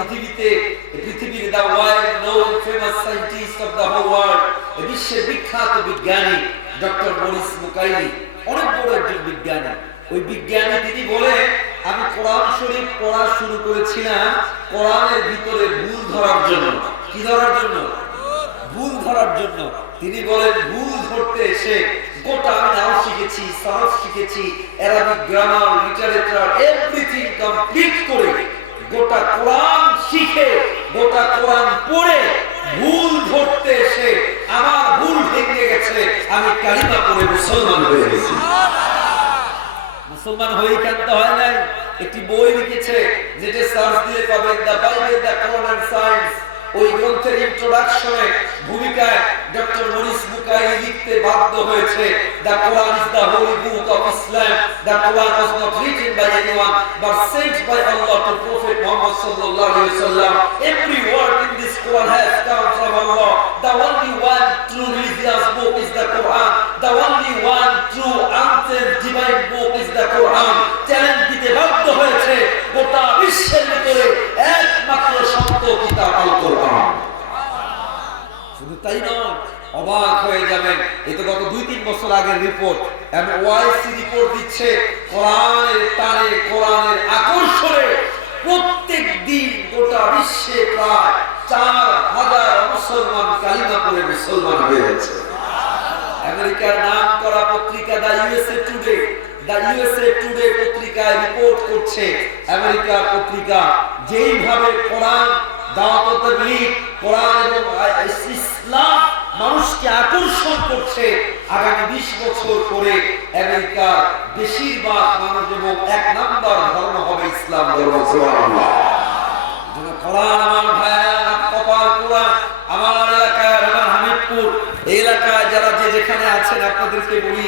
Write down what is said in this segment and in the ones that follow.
পৃথিবীতে পৃথিবীর the world known famous scientist of the whole world বিশ্বের বিখ্যাত বিজ্ঞানী ডক্টর মরিস মুকাইলি, অনেক বড় একজন বিজ্ঞানী। ওই বিজ্ঞানী তিনি বলে, আমি কোরআন শরীফ পড়া শুরু করেছিলাম কোরআনের ভিতরে ভুল ধরার জন্য। কি ধরার জন্য? ভুল ধরার জন্য। তিনি বলেন, ভুল ধরতে এসে গোটা আমি নাও শিখেছি, সরফ শিখেছি, Arabic grammar, literature everything complete করে গোটা কোরআন শিখে, গোটা কোরআন পড়ে ভুল ধরতে এসে আমার ভুল ভেঙে গেছে, আমি কালিমা পড়ে মুসলমান হয়ে গেছি। মুসলমান হয়ে কেন হয় নাই? একটি বই লিখেছে, যেটা সার্চ দিয়ে পাবেন দা বাইবেল দা ওই গ্রন্থের ইন্ট্রোডাকশনে ভূমিকায় ডক্টর মরিস বুকাই লিখতে বাধ্য হয়েছে। The Quran is the holy book of Islam the Quran was not written by anyone but sent by Allah to prophet Muhammad সাল্লাল্লাহু আলাইহি ওয়াসাল্লাম every word in this Quran has come from Allah the only one true religious book is the Quran the only one true যাবেন এ তো গত দুই, তিন বছর আগের রিপোর্ট ওয়াইসি রিপোর্ট দিচ্ছে, কোরআনের টানে কোরআনের আকর্ষণে প্রত্যেক দিন গোটা বিশ্বে প্রায় চার হাজার মুসলমান কালিমা করে মুসলমান হয়েছে আমেরিকার নাম করা পত্রিকা the USA Today the USA Today পত্রিকায় রিপোর্ট করছে, আমেরিকা পত্রিকা যেইভাবে কোরআন দাওয়াত তাবলীগ কোরআন এবং ইসলাম মানুষকে আকর্ষণ করছে আগামী 20 বছর পরে আমেরিকার বেশিরভাগ মানুষ এবং এক নাম্বার ধর্ম হবে ইসলাম ধর্ম এলাকায় যারা যে যেখানে আছেন, আপনাদেরকে বলি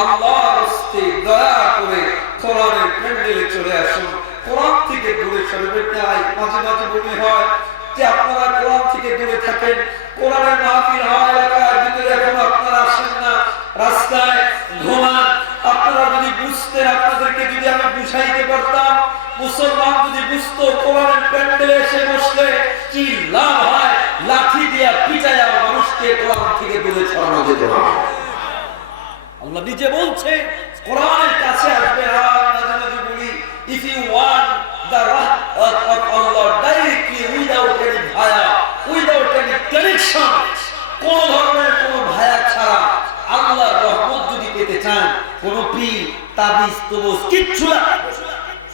আল্লাহর হস্তে দয়া করে চলে আসুন। থেকে মাঝে মনে হয় থাকেন কোরআনের মাহফিল হয়, এলাকার ভিতরে এখন আপনারা আসেন না, রাস্তায় ঘুমান। আপনারা যদি বুঝতেন, আপনাদেরকে যদি আমি বুঝাইতে পারতাম, মুসলমান যদি বুঝতো, কোরআনের প্যান্ডেলে এসে বসলে কি লাভ হয়, লাঠি দিয়া পিটাইয়া মানুষকে কোরআন থেকে দূরে ছড়ানো যেতে আল্লাহ নিজে বলছে কোরআনের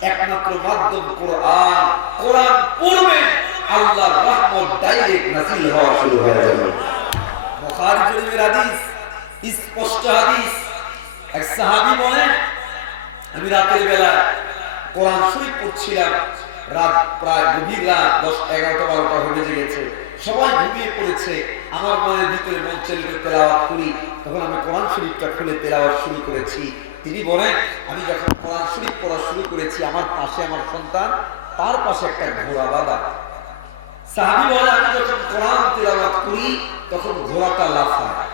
একমাত্র রহমত ডাইরেক্ট হওয়া শুরু হাদিস হাদিস। বলেন, আমি রাতের বেলা কোরআন শরীফ পড়ছিলাম। রাত প্রায় গভীর রাত, দশ, এগারোটা, বারোটা হয়ে গেছে সবাই ঘুমিয়ে পড়েছে। আমার মনের ভিতরে মন চলে তেলাওয়াত করি। তখন আমি কোরআন শরীফটা খুলে তেলাওয়াত শুরু করেছি। তিনি বলেন, আমি যখন কোরআন শরীফ পড়া শুরু করেছি, আমার পাশে আমার সন্তান, তার পাশে একটা ঘোড়া বাঁধা। সাহাবি বলে আমি যখন কোরআন তেলাওয়াত করি, তখন ঘোড়াটা লাফায়।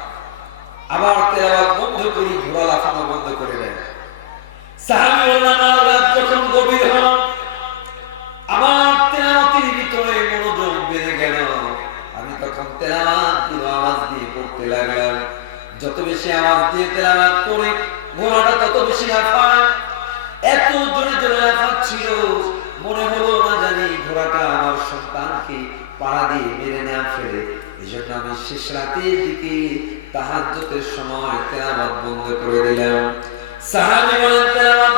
আবার তেলাওয়াত বন্ধ করি, ঘোড়া লাফানো বন্ধ করে দেয়। সাহাবি বলে আমার রাত যখন গভীর হল, আমার তেলাওয়াতের ভিতরে মনোযোগ বেড়ে গেল। আমি তখন তেলাওয়াত দিয়ে পড়তে লাগলাম। যত বেশি আওয়াজ দিয়ে তেলাওয়াত করে ঘোড়াটা তত বেশি লাফায় এত জোরে জোরে লাফাচ্ছিল মনে হলো না জানি ঘোড়াটা আমার সন্তানকে পাড়া দিয়ে মেরে না ফেলে। এই জন্য আমি শেষ রাতের দিকে তাহাজ্জুদের সময় তেলাওয়াত বন্ধ করে দিলাম। সাহাবি বলেন, তেলাওয়াত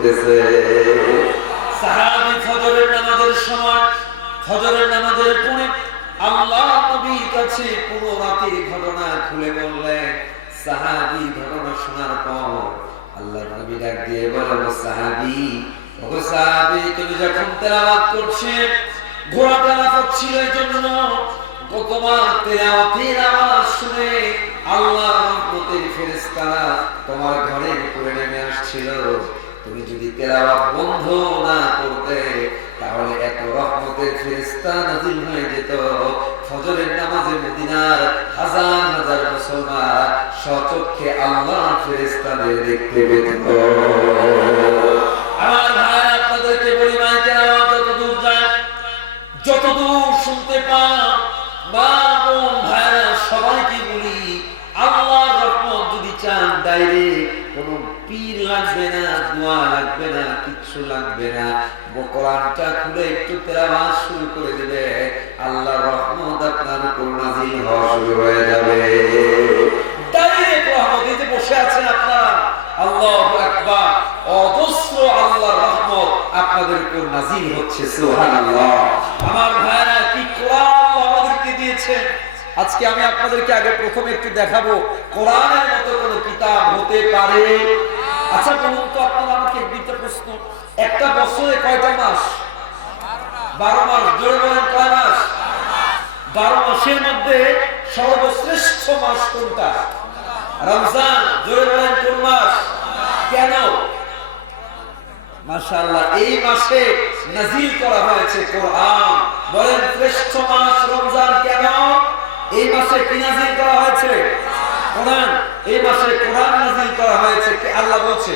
করতেছে। সাহাবী ফজরের নামাজের সময়, ফজরের নামাজের পরে আল্লাহ নবীর কাছে পুরো রাতের ঘটনা খুলে বললেন। সাহাবী ঘটনা শোনার পর আল্লাহ নবী ডাক দিয়ে সাহাবী ও সাহাবী তুমি যখন করছেন ঘোড়াটা লাফাচ্ছিল এই জন্য তোমার তেলাওয়াতের আওয়াজ শুনে আল্লাহ রহমতের ফেরেশতারা তোমার ঘরের উপরে নেমে আসছিল। তুমি যদি তেলাওয়াত বন্ধ না করতে, তাহলে এত রহমতের ফেরেশতা নাজিল হয়ে যেত। ফজরের নামাজে মদিনার হাজার হাজার মুসলমান সচক্ষে আল্লাহ ফেরেশতাদের দেখতে পেত। শুনতে ভাইরা সবাইকে বলি, আল্লাহর রহমত যদি চান, ডাইরেক্ট কোনো পীর লাগবে না দোয়া লাগবে না, কিচ্ছু লাগবে না। কোরআনটা খুলে একটু তেলাওয়াত শুরু করে দেবে। আল্লাহর রহমত আপনার উপর নাযিল হওয়া শুরু হয়ে যাবে। আল্লাহু আল্লাহ আজকে আমি আপনাদেরকে আগে প্রথমে একটু দেখাবো। কোরআনের মতো কোনো কিতাব হতে পারে? আচ্ছা বলুন তো আপনারা আমাকে দুইটা প্রশ্ন। একটা বছরে কয়টা মাস? বারো মাস, জোরে বলেন কয় মাস? বারো মাসের মধ্যে সর্বশ্রেষ্ঠ মাস কোনটা? রমজান, জোরে বলেন কোন মাস? কেন? মাশাআল্লাহ, এই মাসে নাজিল করা হয়েছে কোরআন। বলেন, শ্রেষ্ঠ মাস রমজান কেন? এই মাসে কি নাজিল করা হয়েছে? কোরআন এই মাসে কোরআন নাজিল করা হয়েছে, কি আল্লাহ বলছে?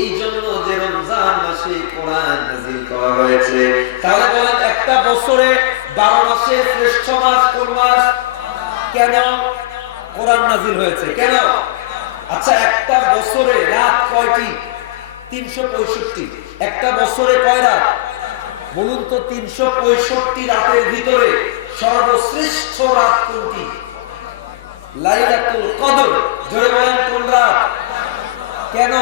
এই জন্য যে রমজান মাসে কোরআন নাজিল করা হয়েছে। তাহলে বলেন, একটা বছরে বারো মাসে শ্রেষ্ঠ মাস কোন মাস? কেন? কোরআন নাজিল হয়েছে, কেন? আচ্ছা একটা বছরে রাত কয়টি? তিনশো পঁয়ষট্টি। একটা বছরে কয় রাত? বলুন তো তিনশো পঁয়ষট্টি রাতের ভিতরে সর্বশ্রেষ্ঠ রাত কোনটি? লাইলাতুল কদর। জোরে বলেন কোন রাত? কেন?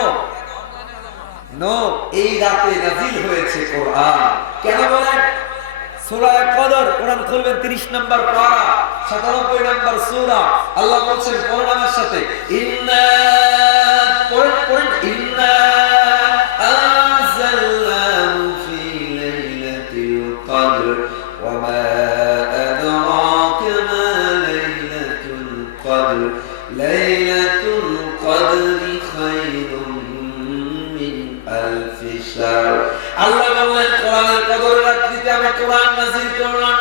নো, এই রাতে নাজিল হয়েছে কোরআন। কেন বলেন? সূরা কদর, কোরআন খুলবেন 30 নম্বর পারা 97 নম্বর সূরা। আল্লাহ বলছেন কোরআনের সাথে। ইন্না কদর লাইলাতুল কদরি খায়রুম মিন আলফি শাহর আল্লাহ বললেন, কোরআনের কদর রাত্রিতে আমি কোরআন নাযিল করলাম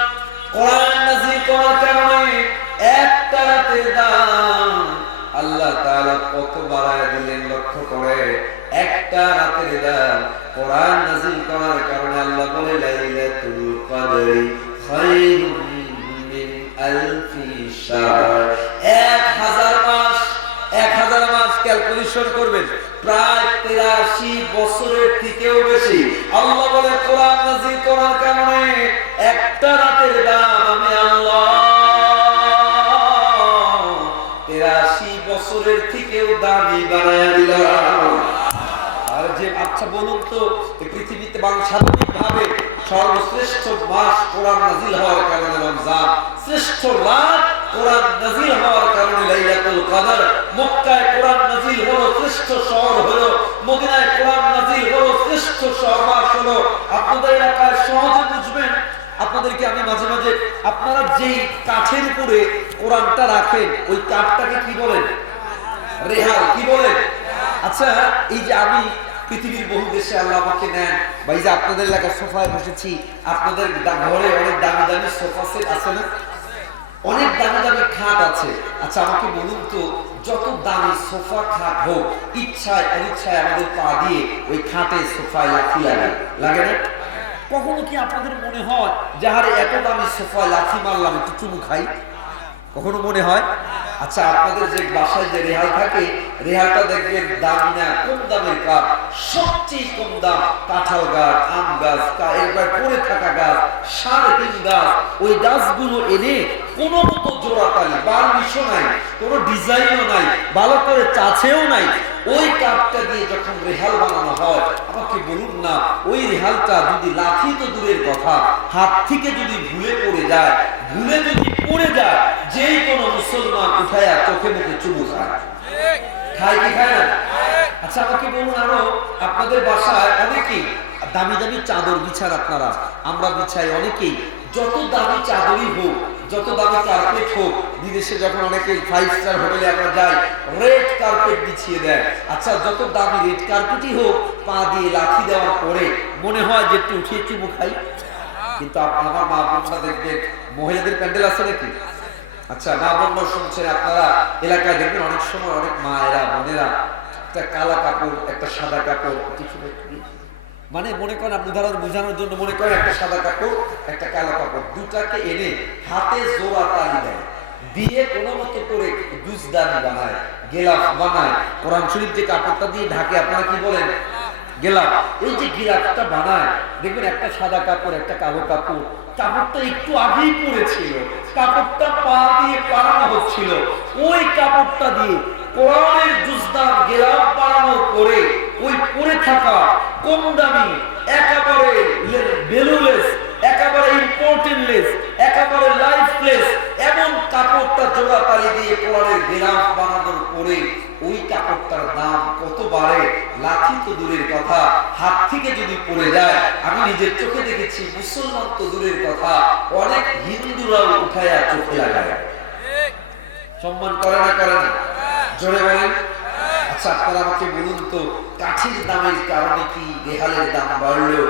কোরআন নাযিল করার কারণে একটা রাতের দাম আল্লাহ তাআলা কত বাড়ায় দিলেন লক্ষ্য করে। একটা রাতের দাম কোরআন নাযিল করার কারণে আল্লাহ বলে, লাইলাতুল কদরি খায়রুম মিন আলফি শাহর। মাস ক্যালকুলেশন করবেন। প্রায় তেরাশি বছরের থেকেও বেশি। আল্লাহ বলে, কোরআন করার কারণে একটা রাতের দাম আমি আল্লাহ তেরাশি বছরের থেকেও দামি দিলাম। আর যে আচ্ছা বলুন তো পৃথিবীতে বাংলা ভাবে সর্বশ্রেষ্ঠ মাস কোরআন নাজিল হওয়ার কারণে রমজান। শ্রেষ্ঠ রাত কোরআন নাজিল হওয়ার কারণে লাইলাতুল কদর, মক্কায় কোরআন নাজিল হলো শ্রেষ্ঠ শহর হলো, মদিনায় কোরআন নাজিল হলো শ্রেষ্ঠ শহর হলো। আপনাদের এলাকায় সহজে বুঝবেন। আপনাদেরকে আমি মাঝে মাঝে, আপনারা যেই কাঠের উপরে কোরআনটা রাখেন, ওই কাঠটাকে কি বলেন? রেহাল, কি বলেন? আচ্ছা এই যে আমি পৃথিবীর বহু দেশে আল্লাহ আমাকে নেন, বা এই যে আপনাদের এলাকায় সোফায় বসেছি, আপনাদের ঘরে অনেক দামি দামি সোফা সেট আছে না? অনেক দামি দামি খাট আছে। আচ্ছা আমাকে বলুন তো, যত দামি সোফা খাট হোক, ইচ্ছায় অনিচ্ছায় আমাদের পা দিয়ে ওই খাটে সোফায় লাফি লাগে লাগে না? কখনো কি আপনাদের মনে হয় যে এত দামি সোফায় লাথি মারলাম, একটু চুমু খাই? কখনো মনে হয়? আচ্ছা আপনাদের যে বাসায় যে রেহাল থাকে রেহালটা দেখবেন দামি না, কম দামের কাঠ সবচেয়ে কম দাম কাঁঠাল গাছ, আম গাছ এরপর পড়ে থাকা গাছ, সারহীন গাছ, ওই গাছগুলো এনে কোনো মতো বার মিশো নাই, কোনো ডিজাইনও নাই, ভালো করে চাছেও নাই, ওই কাপটা দিয়ে যখন রেহাল বানানো হয়, আমাকে বলুন না, ওই রেহালটা যদি লাঠি তো দূরের কথা, হাত থেকে যদি ভুলে পড়ে যায়, ভুলে যদি পড়ে যায়। যেই কোনো মুসলমান উঠায়া চোখে মুখে চুমু খায়। কি খায় না? আচ্ছা আমাকে বলুন আরও, আপনাদের বাসায় অনেকেই দামি দামি চাদর বিছান আপনারা। আমরা বিছাই অনেকেই। যত দামি চাদরই হোক, যত দামি কার্পেট হোক, বিদেশে যখন অনেকে ফাইভ স্টার হোটেলে আমরা যাই রেড কার্পেট বিছিয়ে দেয়। আচ্ছা যত দামি রেড কার্পেটই হোক, পা দিয়ে লাথি দেওয়ার পরে মনে হয় যে একটু উঠিয়ে চুমু খাই। কিন্তু আপনারা মা বোনরা দেখবেন মহিলাদের প্যান্ডেল আছে নাকি? আচ্ছা মা বোনরা শুনছেন, আপনারা এলাকায় দেখবেন অনেক সময় অনেক মায়েরা, বোনেরা একটা কালা কাপড়, একটা সাদা কাপড়, কিছু মানে মনে করেন আপনি উদাহরণ বোঝানোর জন্য মনে করেন একটা সাদা কাপড়, একটা কালো কাপড়, দুটাকে এনে হাতে জোড়া তালি দেয়। দিয়ে কোনো মতো করে দুজদানি বানায়, গেলাফ বানায়। কোরআন শরীফ যে কাপড়টা দিয়ে ঢাকে, আপনারা কি বলেন? গেলাম। এই যে গিলাফটা বানায়, দেখবেন একটা সাদা কাপড়, একটা কালো কাপড়, কাপড়টা একটু আগেই পড়েছিল কাপড়টা পা দিয়ে পাড়ানো হচ্ছিল। ওই কাপড়টা দিয়ে কোরআনের জুজদার গেলাপ পাড়ানো পরে, ওই পরে থাকা কম দামি, একেবারে বেলুলেস আচ্ছা আপনারা আমাকে বলুন তো, কাঠির দামের কারণে কি রেহালের দাম বাড়লো?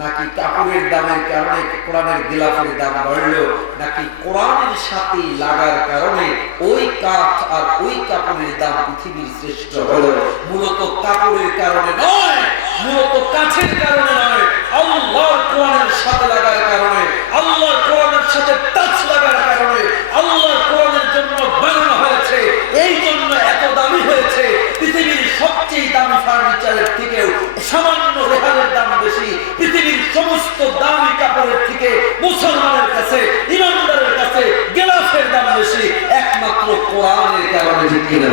নাকি কাপড়ের দামের কারণে, কোরআনের গিলাফের দাম বাড়লো? নাকি কোরআনের সাথে লাগার কারণে ওই কাঠ আর ওই কাপড়ের দাম পৃথিবীর শ্রেষ্ঠ হলো? মূলত কাপড়ের কারণে নয়, মূলত কাঠের কারণে নয়, আল্লাহর কোরআনের সাথে লাগার কারণে সমস্ত দামি কাপড়ের থেকে মুসলমানের কাছে, ইমানদারের কাছে গেলাফের দাম বেশি, একমাত্র কোরআনের কারণে ঠিক কিনা?